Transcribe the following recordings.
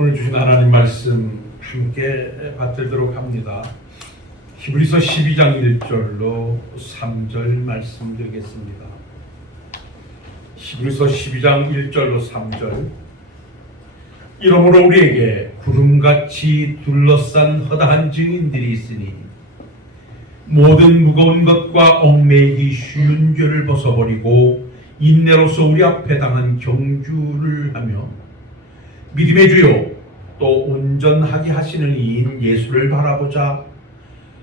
오늘 주신 하나님 말씀 함께 받들도록 합니다. 히브리서 12장 1절로 3절 말씀드리겠습니다. 히브리서 12장 1절로 3절. 이러므로 우리에게 구름같이 둘러싼 허다한 증인들이 있으니 모든 무거운 것과 얽매이기 쉬운 죄를 벗어버리고 인내로서 우리 앞에 당한 경주를 하며 믿음의 주요 또 온전하게 하시는 이인 예수를 바라보자.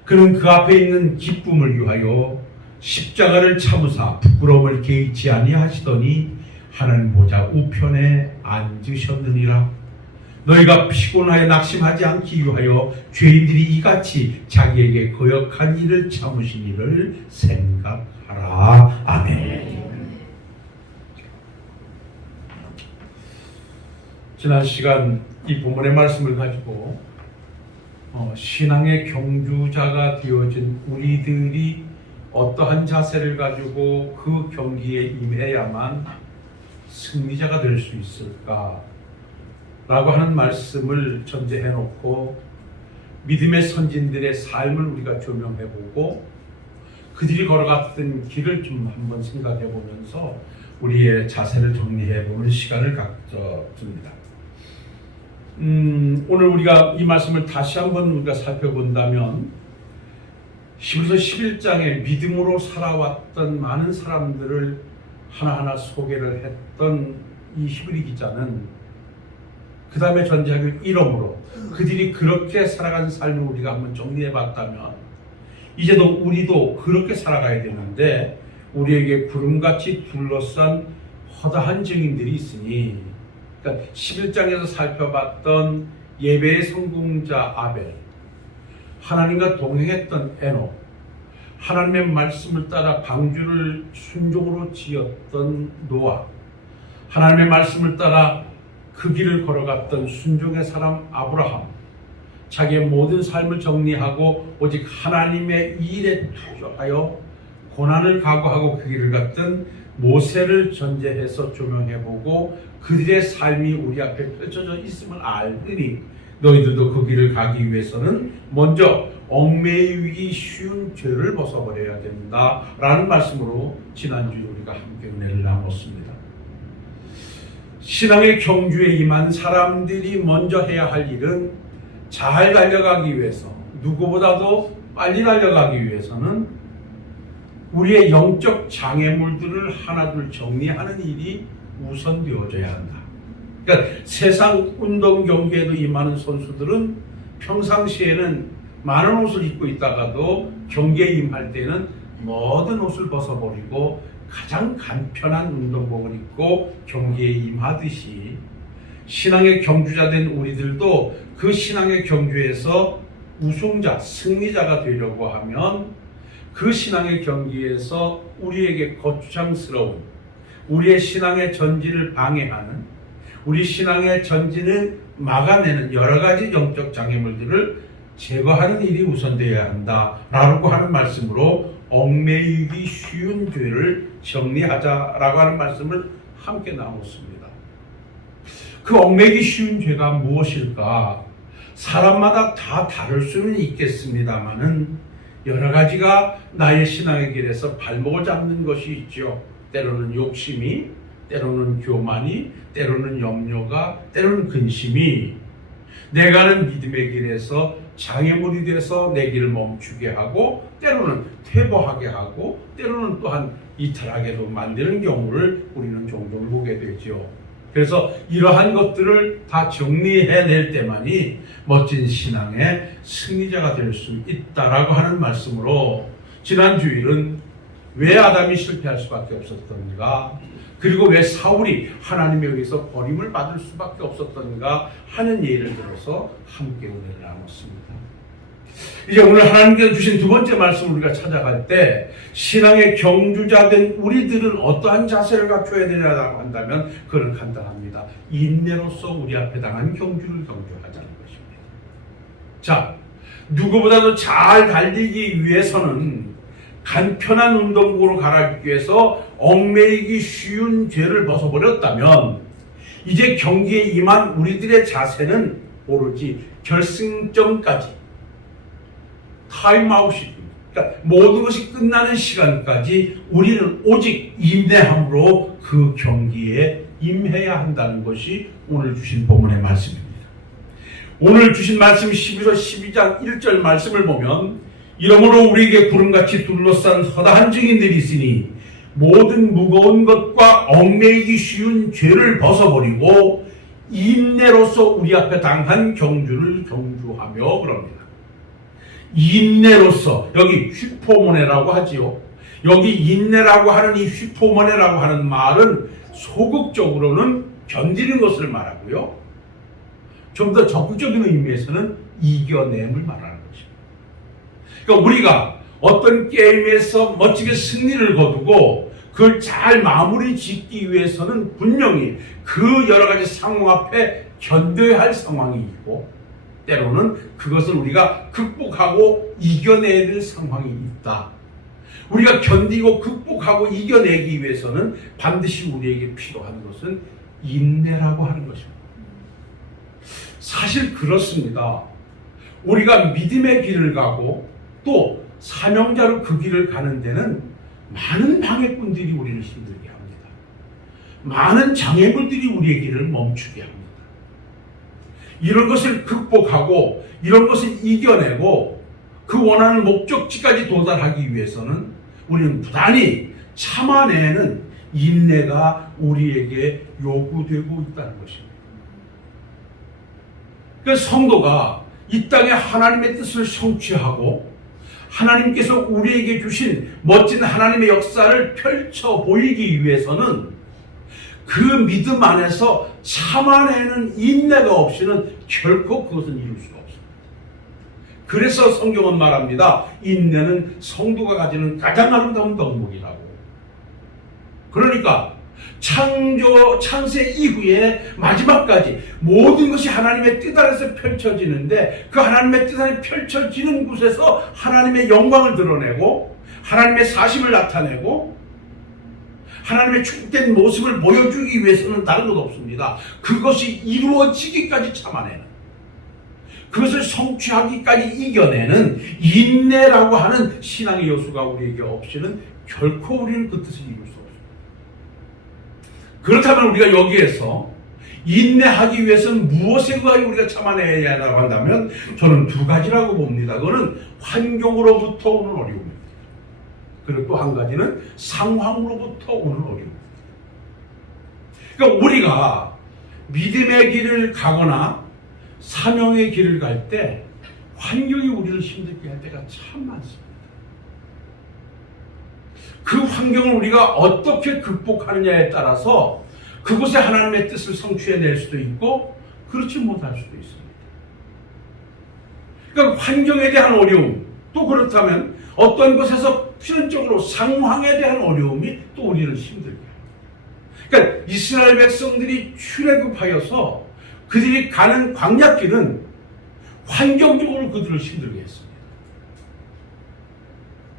그는 그 앞에 있는 기쁨을 위하여 십자가를 참으사 부끄러움을 개의치 아니하시더니 하나님 보좌 우편에 앉으셨느니라. 너희가 피곤하여 낙심하지 않기 위하여 죄인들이 이같이 자기에게 거역한 일을 참으신 일을 생각하라. 아멘. 지난 시간 이 본문의 말씀을 가지고 신앙의 경주자가 되어진 우리들이 어떠한 자세를 가지고 그 경기에 임해야만 승리자가 될 수 있을까? 라고 하는 말씀을 전제해 놓고 믿음의 선진들의 삶을 우리가 조명해보고 그들이 걸어갔던 길을 좀 한번 생각해 보면서 우리의 자세를 정리해 보는 시간을 갖습니다. 오늘 우리가 이 말씀을 다시 한번 우리가 살펴본다면 히브리서 11장에 믿음으로 살아왔던 많은 사람들을 하나하나 소개를 했던 이 히브리 기자는 그 다음에 전제하기 이러므로 그들이 그렇게 살아간 삶을 우리가 한번 정리해 봤다면 이제도 우리도 그렇게 살아가야 되는데 우리에게 구름같이 둘러싼 허다한 증인들이 있으니, 그러니까 11장에서 살펴봤던 예배의 성공자 아벨, 하나님과 동행했던 에녹, 하나님의 말씀을 따라 방주를 순종으로 지었던 노아, 하나님의 말씀을 따라 그 길을 걸어갔던 순종의 사람 아브라함, 자기의 모든 삶을 정리하고 오직 하나님의 일에 투자하여 고난을 각오하고 그 길을 갔던 모세를 전제해서 조명해보고 그들의 삶이 우리 앞에 펼쳐져 있음을 알으니 너희들도 그 길을 가기 위해서는 먼저 얽매이기 쉬운 죄를 벗어버려야 된다라는 말씀으로 지난주에 우리가 함께 은혜를 나눴습니다. 신앙의 경주에 임한 사람들이 먼저 해야 할 일은 잘 달려가기 위해서, 누구보다도 빨리 달려가기 위해서는 우리의 영적 장애물들을 하나둘 정리하는 일이 우선되어져야 한다. 그러니까 세상 운동 경기에도 임하는 선수들은 평상시에는 많은 옷을 입고 있다가도 경기에 임할 때는 모든 옷을 벗어버리고 가장 간편한 운동복을 입고 경기에 임하듯이 신앙의 경주자 된 우리들도 그 신앙의 경주에서 우승자, 승리자가 되려고 하면 그 신앙의 경기에서 우리에게 거추장스러운, 우리의 신앙의 전진을 방해하는, 우리 신앙의 전진을 막아내는 여러 가지 영적 장애물들을 제거하는 일이 우선되어야 한다라고 하는 말씀으로 얽매이기 쉬운 죄를 정리하자라고 하는 말씀을 함께 나눴습니다. 그 얽매이기 쉬운 죄가 무엇일까? 사람마다 다 다를 수는 있겠습니다만은 여러 가지가 나의 신앙의 길에서 발목을 잡는 것이 있죠. 때로는 욕심이, 때로는 교만이, 때로는 염려가, 때로는 근심이 내가 하는 믿음의 길에서 장애물이 돼서 내 길을 멈추게 하고 때로는 퇴보하게 하고 때로는 또한 이탈하게도 만드는 경우를 우리는 종종 보게 되죠. 그래서 이러한 것들을 다 정리해낼 때만이 멋진 신앙의 승리자가 될 수 있다라고 하는 말씀으로 지난 주일은 왜 아담이 실패할 수밖에 없었던가, 그리고 왜 사울이 하나님에 의해서 버림을 받을 수밖에 없었던가 하는 예를 들어서 함께 은혜를 나눴습니다. 이제 오늘 하나님께서 주신 두 번째 말씀을 우리가 찾아갈 때 신앙의 경주자 된 우리들은 어떠한 자세를 갖춰야 되냐고 한다면 그건 간단합니다. 인내로서 우리 앞에 당한 경주를 경주하자는 것입니다. 자, 누구보다도 잘 달리기 위해서는 간편한 운동복으로 갈아입기 위해서 얽매이기 쉬운 죄를 벗어버렸다면 이제 경기에 임한 우리들의 자세는 오로지 결승점까지 타임아웃이, 그러니까 모든 것이 끝나는 시간까지 우리는 오직 인내함으로 그 경기에 임해야 한다는 것이 오늘 주신 본문의 말씀입니다. 오늘 주신 말씀 12절 12장 1절 말씀을 보면, 이러므로 우리에게 구름같이 둘러싼 허다한 증인들이 있으니 모든 무거운 것과 얽매이기 쉬운 죄를 벗어버리고 인내로서 우리 앞에 당한 경주를 경주하며 그럽니다. 인내로서, 여기 휘포모네라고 하지요. 여기 인내라고 하는 이 휘포모네라고 하는 말은 소극적으로는 견디는 것을 말하고요, 좀 더 적극적인 의미에서는 이겨냄을 말하는 것입니다. 그러니까 우리가 어떤 게임에서 멋지게 승리를 거두고 그걸 잘 마무리 짓기 위해서는 분명히 그 여러 가지 상황 앞에 견뎌야 할 상황이 있고, 때로는 그것을 우리가 극복하고 이겨내야 될 상황이 있다. 우리가 견디고 극복하고 이겨내기 위해서는 반드시 우리에게 필요한 것은 인내라고 하는 것입니다. 사실 그렇습니다. 우리가 믿음의 길을 가고 또 사명자로 그 길을 가는 데는 많은 방해꾼들이 우리를 힘들게 합니다. 많은 장애물들이 우리의 길을 멈추게 합니다. 이런 것을 극복하고 이런 것을 이겨내고 그 원하는 목적지까지 도달하기 위해서는 우리는 부단히 참아내는 인내가 우리에게 요구되고 있다는 것입니다. 그래서 성도가 이 땅에 하나님의 뜻을 성취하고 하나님께서 우리에게 주신 멋진 하나님의 역사를 펼쳐 보이기 위해서는 그 믿음 안에서 참아내는 인내가 없이는 결코 그것은 이룰 수가 없습니다. 그래서 성경은 말합니다. 인내는 성도가 가지는 가장 아름다운 덕목이라고. 그러니까 창세 이후에 마지막까지 모든 것이 하나님의 뜻 안에서 펼쳐지는데, 그 하나님의 뜻 안에 펼쳐지는 곳에서 하나님의 영광을 드러내고 하나님의 사심을 나타내고 하나님의 축복된 모습을 보여주기 위해서는 다른 것 없습니다. 그것이 이루어지기까지 참아내는, 그것을 성취하기까지 이겨내는 인내라고 하는 신앙의 요소가 우리에게 없이는 결코 우리는 그 뜻을 이룰 수 없습니다. 그렇다면 우리가 여기에서 인내하기 위해서는 무엇에 의하여 우리가 참아내야 한다고 한다면 저는 두 가지라고 봅니다. 그거는 환경으로부터 오는 어려움입니다. 그리고 또 한 가지는 상황으로부터 오는 어려움입니다. 그러니까 우리가 믿음의 길을 가거나 사명의 길을 갈 때 환경이 우리를 힘들게 할 때가 참 많습니다. 그 환경을 우리가 어떻게 극복하느냐에 따라서 그곳에 하나님의 뜻을 성취해낼 수도 있고 그렇지 못할 수도 있습니다. 그러니까 환경에 대한 어려움, 또 그렇다면 어떤 것에서 필연적으로 상황에 대한 어려움이 또 우리를 힘들게 합니다. 그러니까 이스라엘 백성들이 출애굽하여서 그들이 가는 광야길은 환경적으로 그들을 힘들게 했습니다.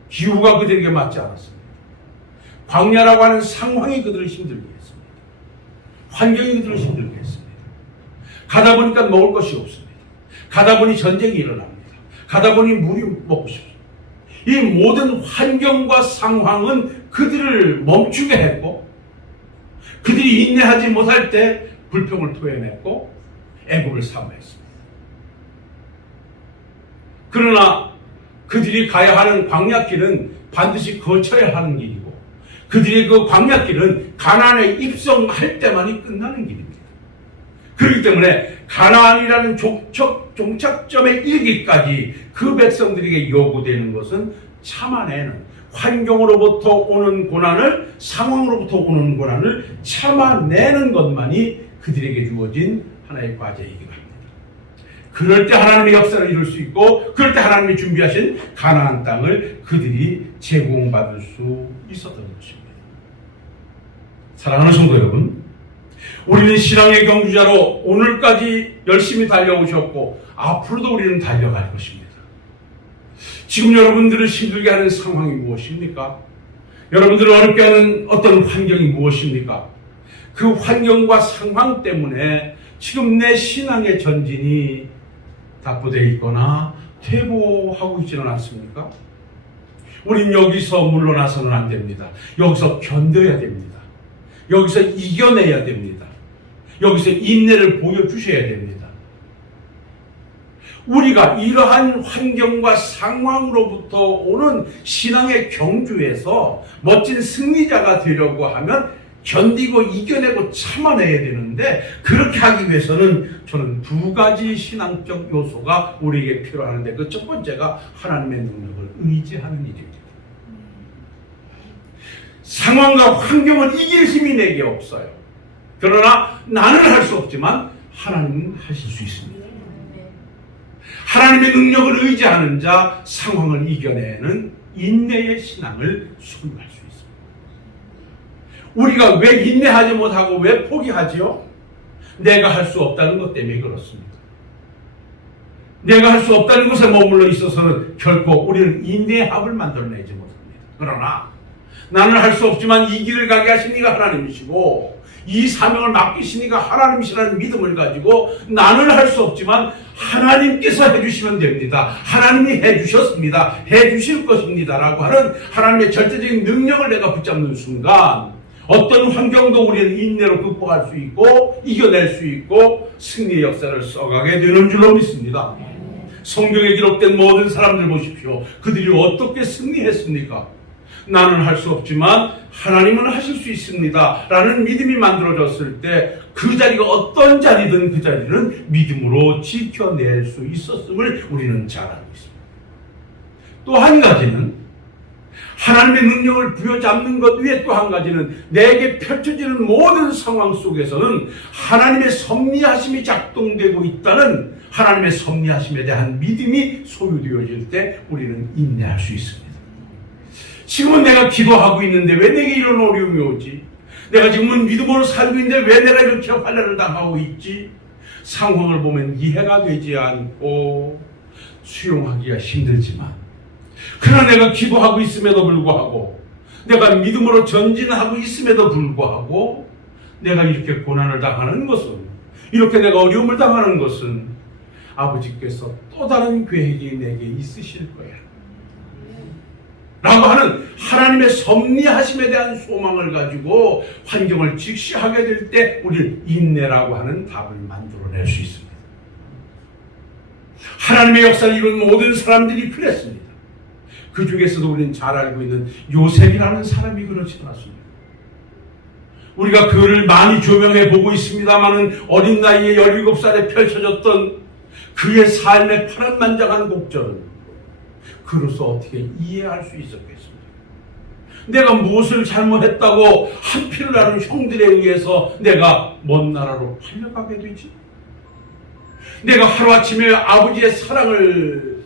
기후가 그들에게 맞지 않았습니다. 광야라고 하는 상황이 그들을 힘들게 했습니다. 환경이 그들을 힘들게 했습니다. 가다 보니까 먹을 것이 없습니다. 가다 보니 전쟁이 일어납니다. 가다 보니 물이 먹고 싶습니다. 이 모든 환경과 상황은 그들을 멈추게 했고, 그들이 인내하지 못할 때 불평을 토해냈고 애굽을 사모했습니다. 그러나 그들이 가야 하는 광야길은 반드시 거쳐야 하는 길이고, 그들의 그 광야길은 가나안에 입성할 때만이 끝나는 길입니다. 그렇기 때문에 가나안이라는 종착점에 이르기까지 그 백성들에게 요구되는 것은 참아내는, 환경으로부터 오는 고난을, 상황으로부터 오는 고난을 참아내는 것만이 그들에게 주어진 하나의 과제이기도 합니다. 그럴 때 하나님의 역사를 이룰 수 있고, 그럴 때 하나님이 준비하신 가나안 땅을 그들이 제공받을 수 있었던 것입니다. 사랑하는 성도 여러분, 우리는 신앙의 경주자로 오늘까지 열심히 달려오셨고 앞으로도 우리는 달려갈 것입니다. 지금 여러분들을 힘들게 하는 상황이 무엇입니까? 여러분들을 어렵게 하는 어떤 환경이 무엇입니까? 그 환경과 상황 때문에 지금 내 신앙의 전진이 답보되어 있거나 퇴보하고 있지는 않습니까? 우린 여기서 물러나서는 안 됩니다. 여기서 견뎌야 됩니다. 여기서 이겨내야 됩니다. 여기서 인내를 보여주셔야 됩니다. 우리가 이러한 환경과 상황으로부터 오는 신앙의 경주에서 멋진 승리자가 되려고 하면 견디고 이겨내고 참아내야 되는데, 그렇게 하기 위해서는 저는 두 가지 신앙적 요소가 우리에게 필요하는데, 그 첫 번째가 하나님의 능력을 의지하는 일입니다. 상황과 환경은 이길 힘이 내게 없어요. 그러나 나는 할 수 없지만 하나님은 하실 수 있습니다. 하나님의 능력을 의지하는 자, 상황을 이겨내는 인내의 신앙을 소유할 수 있습니다. 우리가 왜 인내하지 못하고 왜 포기하지요? 내가 할 수 없다는 것 때문에 그렇습니다. 내가 할 수 없다는 것에 머물러 있어서는 결코 우리는 인내의 합을 만들어내지 못합니다. 그러나 나는 할 수 없지만 이 길을 가게 하신 이가 하나님이시고 이 사명을 맡기시니까 하나님이시라는 믿음을 가지고 나는 할 수 없지만 하나님께서 해주시면 됩니다. 하나님이 해주셨습니다. 해주실 것입니다. 라고 하는 하나님의 절대적인 능력을 내가 붙잡는 순간 어떤 환경도 우리는 인내로 극복할 수 있고 이겨낼 수 있고 승리의 역사를 써가게 되는 줄로 믿습니다. 성경에 기록된 모든 사람들 보십시오. 그들이 어떻게 승리했습니까? 나는 할 수 없지만 하나님은 하실 수 있습니다 라는 믿음이 만들어졌을 때 그 자리가 어떤 자리든 그 자리는 믿음으로 지켜낼 수 있었음을 우리는 잘 알고 있습니다. 또 한 가지는 하나님의 능력을 부여잡는 것 위에 또 한 가지는 내게 펼쳐지는 모든 상황 속에서는 하나님의 섭리하심이 작동되고 있다는 하나님의 섭리하심에 대한 믿음이 소유되어질 때 우리는 인내할 수 있습니다. 지금은 내가 기도하고 있는데 왜 내게 이런 어려움이 오지? 내가 지금은 믿음으로 살고 있는데 왜 내가 이렇게 환난을 당하고 있지? 상황을 보면 이해가 되지 않고 수용하기가 힘들지만, 그러나 내가 기도하고 있음에도 불구하고, 내가 믿음으로 전진하고 있음에도 불구하고 내가 이렇게 고난을 당하는 것은, 이렇게 내가 어려움을 당하는 것은 아버지께서 또 다른 계획이 내게 있으실 거야 라고 하는 하나님의 섭리하심에 대한 소망을 가지고 환경을 직시하게 될 때 우리는 인내라고 하는 답을 만들어낼 수 있습니다. 하나님의 역사를 이룬 모든 사람들이 그랬습니다. 그 중에서도 우리는 잘 알고 있는 요셉이라는 사람이 그렇지 않았습니다. 우리가 그를 많이 조명해 보고 있습니다마는 어린 나이에 17살에 펼쳐졌던 그의 삶의 파란만장한 곡절은 그로서 어떻게 이해할 수 있었겠습니까? 내가 무엇을 잘못했다고 한 피를 나눈 형들에 의해서 내가 먼 나라로 팔려가게 되지? 내가 하루아침에 아버지의 사랑을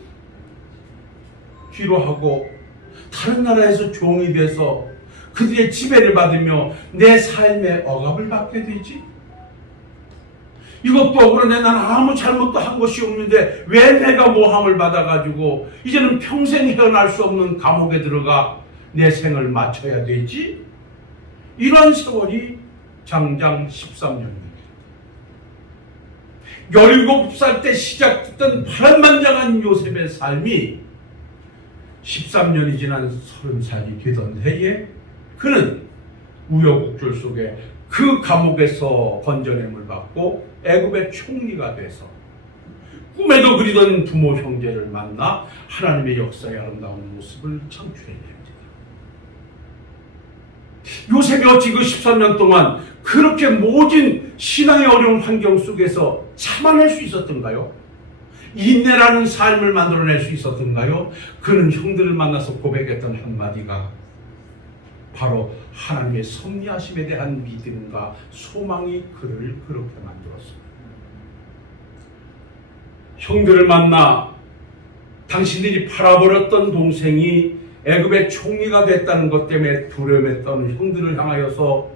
뒤로하고 다른 나라에서 종이 돼서 그들의 지배를 받으며 내 삶의 억압을 받게 되지? 이것도 억울한데 난 아무 잘못도 한 것이 없는데 왜 내가 모함을 받아가지고 이제는 평생 헤어날 수 없는 감옥에 들어가 내 생을 마쳐야 되지? 이런 세월이 장장 13년입니다. 17살 때 시작됐던 파란만장한 요셉의 삶이 13년이 지난 30살이 되던 해에 그는 우여곡절 속에 그 감옥에서 건져냄을 받고 애굽의 총리가 돼서 꿈에도 그리던 부모 형제를 만나 하나님의 역사의 아름다운 모습을 창출해냅니다. 요셉이 어찌 그 13년 동안 그렇게 모진 신앙의 어려운 환경 속에서 참아낼 수 있었던가요? 인내라는 삶을 만들어낼 수 있었던가요? 그는 형들을 만나서 고백했던 한마디가 바로 하나님의 섭리하심에 대한 믿음과 소망이 그를 그렇게 만들었습니다. 형들을 만나 당신들이 팔아버렸던 동생이 애굽의 총리가 됐다는 것 때문에 두려움에 떠는 형들을 향하여서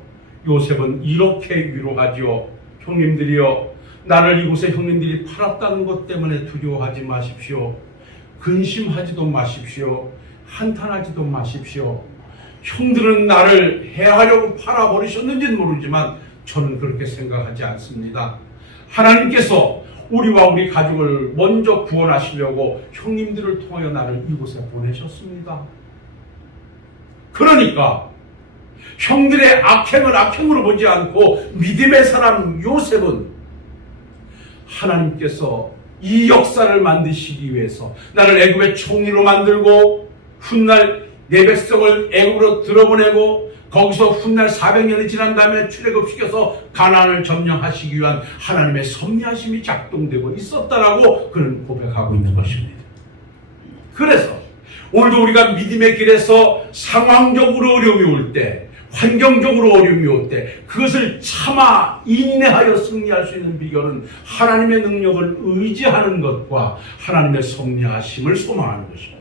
요셉은 이렇게 위로하지요. 형님들이여, 나를 이곳에 형님들이 팔았다는 것 때문에 두려워하지 마십시오. 근심하지도 마십시오. 한탄하지도 마십시오. 형들은 나를 해하려고 팔아버리셨는지는 모르지만 저는 그렇게 생각하지 않습니다. 하나님께서 우리와 우리 가족을 먼저 구원하시려고 형님들을 통하여 나를 이곳에 보내셨습니다. 그러니까 형들의 악행을 악행으로 보지 않고 믿음의 사람 요셉은 하나님께서 이 역사를 만드시기 위해서 나를 애굽의 총리로 만들고 훗날 내 백성을 애굽으로 들어보내고 거기서 훗날 400년이 지난 다음에 출애굽시켜서 가나안을 점령하시기 위한 하나님의 섭리하심이 작동되고 있었다라고 그는 고백하고 있는 것입니다. 그래서 오늘도 우리가 믿음의 길에서 상황적으로 어려움이 올 때, 환경적으로 어려움이 올 때 그것을 참아 인내하여 승리할 수 있는 비결은 하나님의 능력을 의지하는 것과 하나님의 섭리하심을 소망하는 것입니다.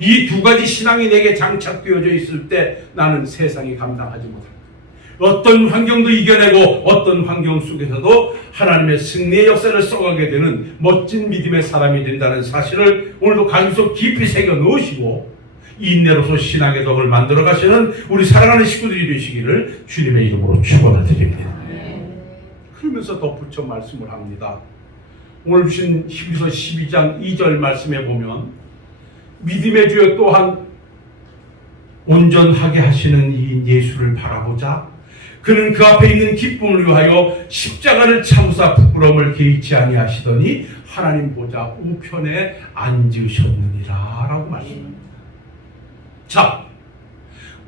이 두 가지 신앙이 내게 장착되어져 있을 때 나는 세상이 감당하지 못합니다. 어떤 환경도 이겨내고 어떤 환경 속에서도 하나님의 승리의 역사를 써가게 되는 멋진 믿음의 사람이 된다는 사실을 오늘도 가슴속 깊이 새겨 넣으시고 인내로서 신앙의 덕을 만들어 가시는 우리 사랑하는 식구들이 되시기를 주님의 이름으로 축원을 드립니다. 그러면서 덧붙여 말씀을 합니다. 오늘 주신 히브리서 12장 2절 말씀에 보면 믿음의 주여 또한 온전하게 하시는 이 예수를 바라보자. 그는 그 앞에 있는 기쁨을 위하여 십자가를 참으사 부끄러움을 개의치 아니하시더니 하나님 보좌 우편에 앉으셨느니라 라고 말씀합니다. 자,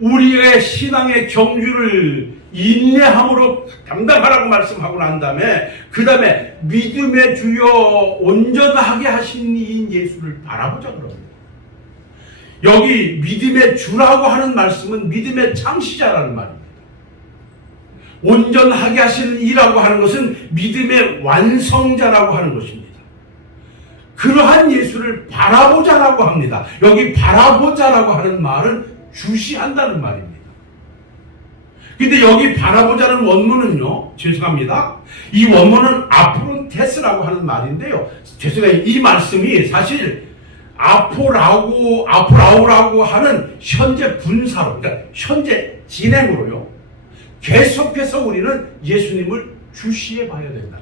우리의 신앙의 경주를 인내함으로 감당하라고 말씀하고 난 다음에 그 다음에 믿음의 주여 온전하게 하신 이 예수를 바라보자 그럽니다. 여기 믿음의 주라고 하는 말씀은 믿음의 창시자라는 말입니다. 온전하게 하시는 이라고 하는 것은 믿음의 완성자라고 하는 것입니다. 그러한 예수를 바라보자라고 합니다. 여기 바라보자라고 하는 말은 주시한다는 말입니다. 근데 여기 바라보자는 원문은요, 죄송합니다. 이 원문은 아프론테스라고 하는 말인데요. 죄송해요. 이 말씀이 사실 아포라우라고 하는 현재 분사로, 그러니까 현재 진행으로요. 계속해서 우리는 예수님을 주시해 봐야 된다.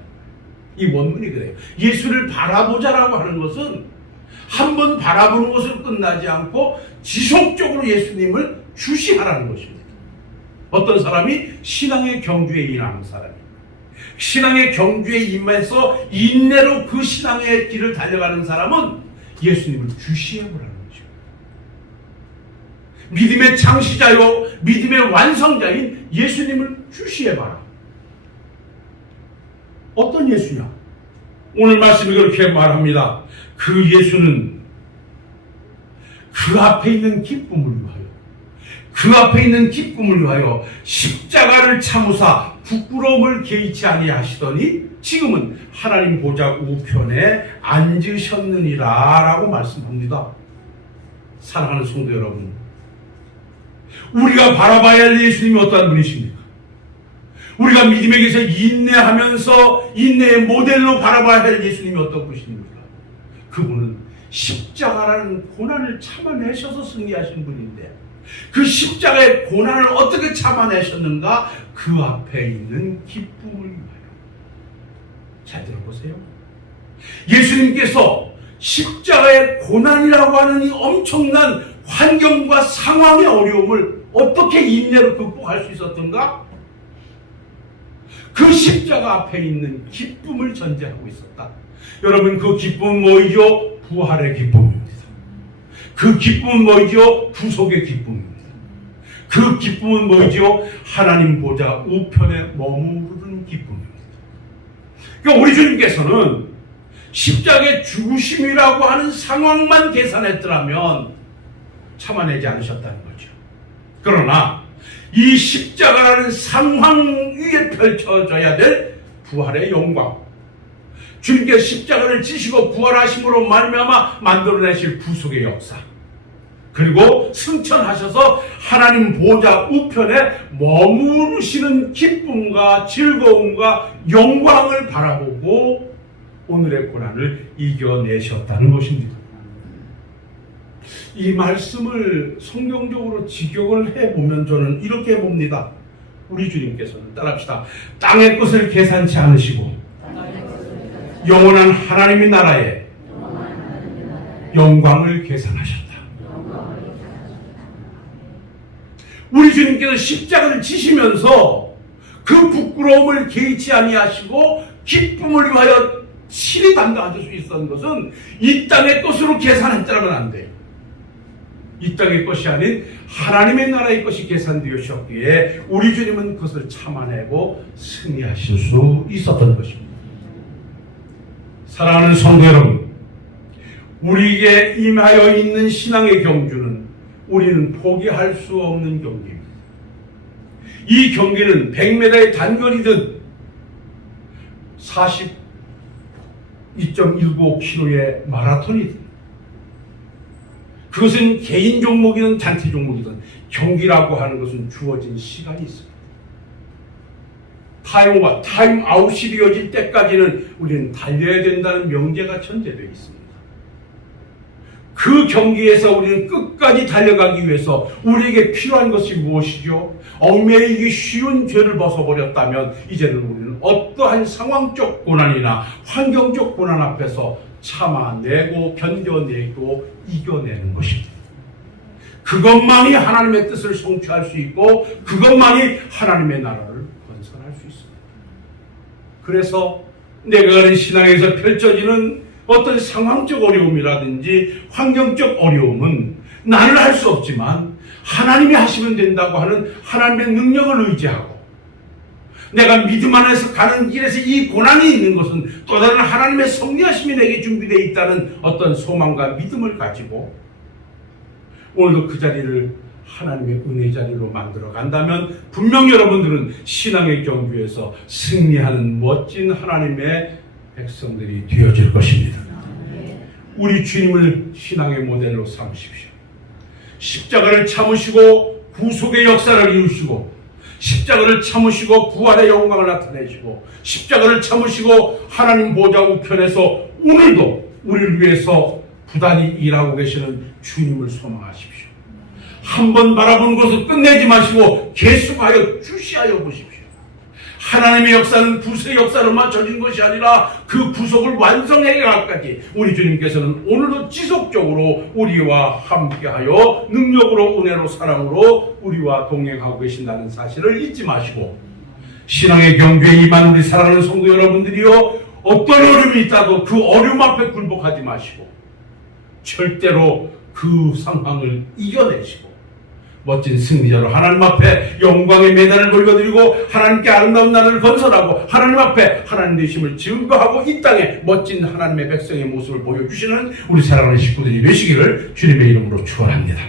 이 원문이 그래요. 예수를 바라보자라고 하는 것은 한 번 바라보는 것으로 끝나지 않고 지속적으로 예수님을 주시하라는 것입니다. 어떤 사람이 신앙의 경주에 임하는 사람입니다. 신앙의 경주에 임해서 인내로 그 신앙의 길을 달려가는 사람은 예수님을 주시해보라는 거죠. 믿음의 창시자요 믿음의 완성자인 예수님을 주시해봐라. 어떤 예수냐? 오늘 말씀이 그렇게 말합니다. 그 예수는 그 앞에 있는 기쁨을 위하여 십자가를 참으사 부끄러움을 개의치 아니하시더니 지금은 하나님 보좌 우편에 앉으셨느니라 라고 말씀합니다. 사랑하는 성도 여러분, 우리가 바라봐야 할 예수님이 어떠한 분이십니까? 우리가 믿음에 계서 인내하면서 인내의 모델로 바라봐야 할 예수님이 어떤 분이십니까? 그분은 십자가라는 고난을 참아내셔서 승리하신 분인데 그 십자가의 고난을 어떻게 참아내셨는가? 그 앞에 있는 기쁨을 위하여. 잘 들어보세요. 예수님께서 십자가의 고난이라고 하는 이 엄청난 환경과 상황의 어려움을 어떻게 인내로 극복할 수 있었던가? 그 십자가 앞에 있는 기쁨을 전제하고 있었다. 여러분, 그 기쁨은 뭐이죠? 부활의 기쁨입니다. 그 기쁨은 뭐이죠? 구속의 기쁨입니다. 그 기쁨은 뭐이죠? 하나님 보좌 우편에 머무르는 기쁨입니다. 그러니까 우리 주님께서는 십자가의 죽으심이라고 하는 상황만 계산했더라면 참아내지 않으셨다는 거죠. 그러나 이 십자가라는 상황 위에 펼쳐져야 될 부활의 영광, 주님께서 십자가를 지시고 부활하심으로 말미암아 만들어내실 구속의 역사, 그리고 승천하셔서 하나님 보좌 우편에 머무르시는 기쁨과 즐거움과 영광을 바라보고 오늘의 고난을 이겨내셨다는 것입니다. 이 말씀을 성경적으로 직역을 해보면 저는 이렇게 봅니다. 우리 주님께서는 따라합시다. 땅의 것을 계산치 않으시고 영원한 하나님의 나라에 영광을 계산하셨다. 우리 주님께서 십자가를 지시면서 그 부끄러움을 개의치 아니하시고 기쁨을 위하여 친히 담당하실 수 있었던 것은 이 땅의 것으로 계산했다면 안 돼요. 이 땅의 것이 아닌 하나님의 나라의 것이 계산되었기에 우리 주님은 그것을 참아내고 승리하실 수 있었던 것입니다. 사랑하는 성도 여러분, 우리에게 임하여 있는 신앙의 경주는 우리는 포기할 수 없는 경기입니다. 이 경기는 100m의 단거리든 42.195km의 마라톤이든 그것은 개인 종목이든 단체 종목이든 경기라고 하는 것은 주어진 시간이 있습니다. 타임아웃이 되어질 때까지는 우리는 달려야 된다는 명제가 전제되어 있습니다. 그 경기에서 우리는 끝까지 달려가기 위해서 우리에게 필요한 것이 무엇이죠? 얽매이기 쉬운 죄를 벗어버렸다면 이제는 우리는 어떠한 상황적 고난이나 환경적 고난 앞에서 참아내고 견뎌내고 이겨내는 것입니다. 그것만이 하나님의 뜻을 성취할 수 있고 그것만이 하나님의 나라를 건설할 수 있습니다. 그래서 내가 가는 신앙에서 펼쳐지는 어떤 상황적 어려움이라든지 환경적 어려움은 나는 할 수 없지만 하나님이 하시면 된다고 하는 하나님의 능력을 의지하고 내가 믿음 안에서 가는 길에서 이 고난이 있는 것은 또 다른 하나님의 섭리하심이 내게 준비되어 있다는 어떤 소망과 믿음을 가지고 오늘도 그 자리를 하나님의 은혜 자리로 만들어 간다면 분명 여러분들은 신앙의 경주에서 승리하는 멋진 하나님의 백성들이 되어질 것입니다. 우리 주님을 신앙의 모델로 삼으십시오. 십자가를 참으시고 구속의 역사를 이루시고 십자가를 참으시고 부활의 영광을 나타내시고 십자가를 참으시고 하나님 보좌 우편에서 오늘도 우리를 위해서 부단히 일하고 계시는 주님을 소망하십시오. 한번 바라보는 것을 끝내지 마시고 계속하여 주시하여 보십시오. 하나님의 역사는 구속의 역사로 맞춰진 것이 아니라 그 구속을 완성해 가기까지 우리 주님께서는 오늘도 지속적으로 우리와 함께하여 능력으로 은혜로 사랑으로 우리와 동행하고 계신다는 사실을 잊지 마시고 신앙의 경주에 임한 우리 사랑하는 성도 여러분들이요, 어떤 어려움이 있다도 그 어려움 앞에 굴복하지 마시고 절대로 그 상황을 이겨내시고 멋진 승리자로 하나님 앞에 영광의 메달을 돌려드리고 하나님께 아름다운 나라를 건설하고 하나님 앞에 하나님 되심을 증거하고 이 땅에 멋진 하나님의 백성의 모습을 보여주시는 우리 사랑하는 식구들이 되시기를 주님의 이름으로 축원합니다.